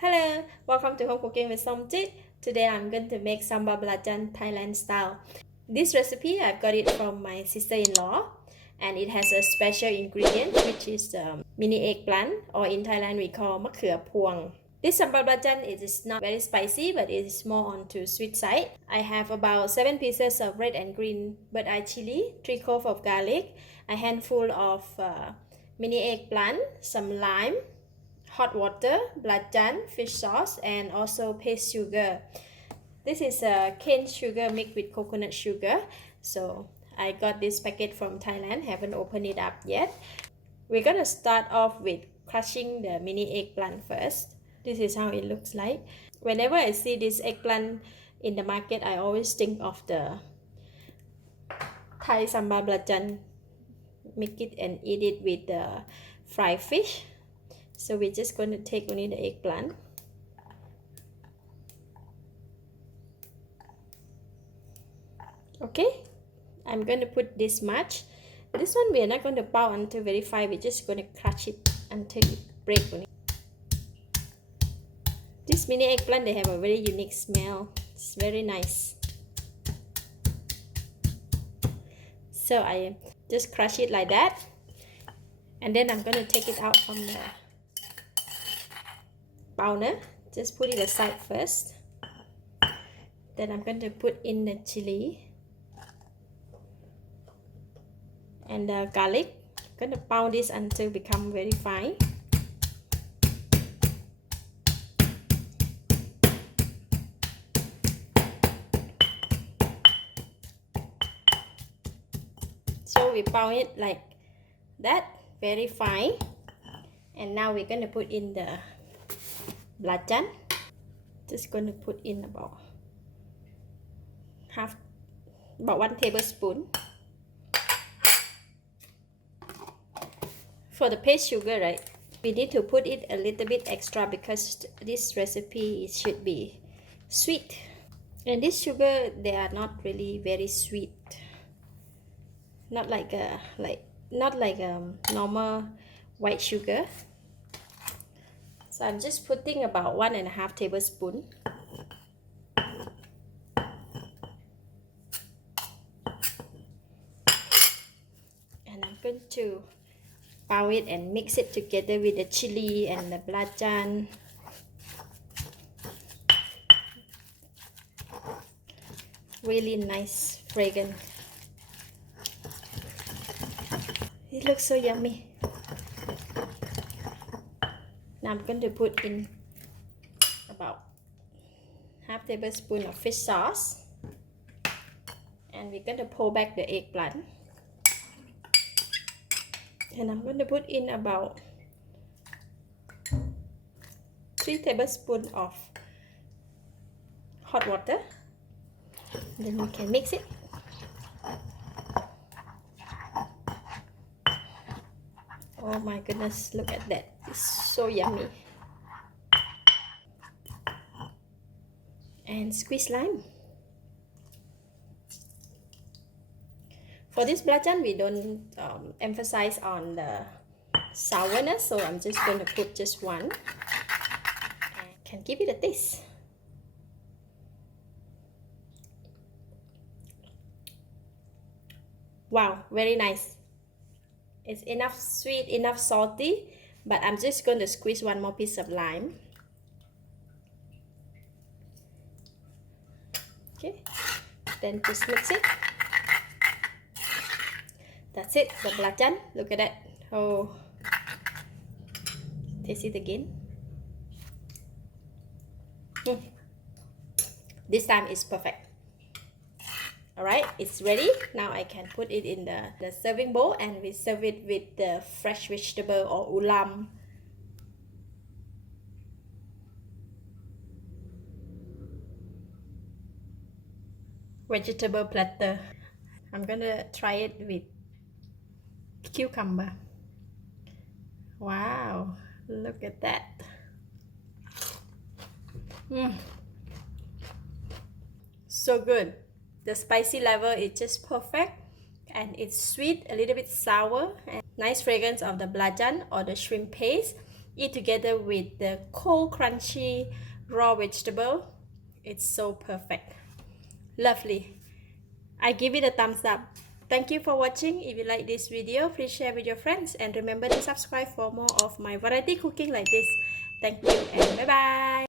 Hello, welcome to Home Cooking with Somjit. Today I'm going to make sambal belacan Thailand style. This recipe I've got it from my sister-in-law and it has a special ingredient which is mini eggplant, or in Thailand we call mắc khửa puang. This sambal belacan is not very spicy but it is more onto sweet side. I have about 7 pieces of red and green bird eye chili, 3 cloves of garlic, a handful of mini eggplant, some lime, hot water, belacan, fish sauce, and also paste sugar. This is a cane sugar mixed with coconut sugar. So I got this packet from Thailand, haven't opened it up yet. We're gonna start off with crushing the mini eggplant first. This is how it looks like. Whenever I see this eggplant in the market, I always think of the Thai Sambal Belacan. Make it and eat it with the fried fish. So we're just going to take only the eggplant. Okay, I'm going to put this much. This one we are not going to pound until very fine. We're just going to crush it until it breaks. This mini eggplant, they have a very unique smell. It's very nice. So I just crush it like that. And then I'm going to take it out from the powder. Just put it aside first. Then I'm going to put in the chili and the garlic. I'm going to pound this until become very fine. So we pound it like that, very fine. And now we're going to put in the belacan. Just going to put in about 1 tablespoon. For the paste sugar, right, we need to put it a little bit extra because this recipe should be sweet. And this sugar, they are not really very sweet. Not like a normal white sugar. So I'm just putting about 1.5 tablespoons. And I'm going to pound it and mix it together with the chili and the belacan. Really nice fragrance. It looks so yummy. Now I'm going to put in about half tablespoon of fish sauce. And we're going to pull back the eggplant. And I'm going to put in about 3 tablespoons of hot water. Then we can mix it. Oh my goodness, look at that. It's so yummy. And squeeze lime. For this belacan, we don't emphasize on the sourness, so I'm just going to put just one. And can give it a taste. Wow, very nice. It's enough sweet, enough salty, but I'm just going to squeeze one more piece of lime. Okay, then just mix it. That's it, the belacan. Look at that. Oh, taste it again. This time is perfect. Alright, it's ready. Now I can put it in the serving bowl and we serve it with the fresh vegetable or ulam. Vegetable platter. I'm gonna try it with cucumber. Wow, look at that. So good. The spicy level is just perfect and it's sweet, a little bit sour, and nice fragrance of the belacan or the shrimp paste. eat together with the cold crunchy raw vegetable. It's so perfect. Lovely. I give it a thumbs up. Thank you for watching. If you like this video, please share with your friends and remember to subscribe for more of my variety cooking like this. Thank you and bye bye.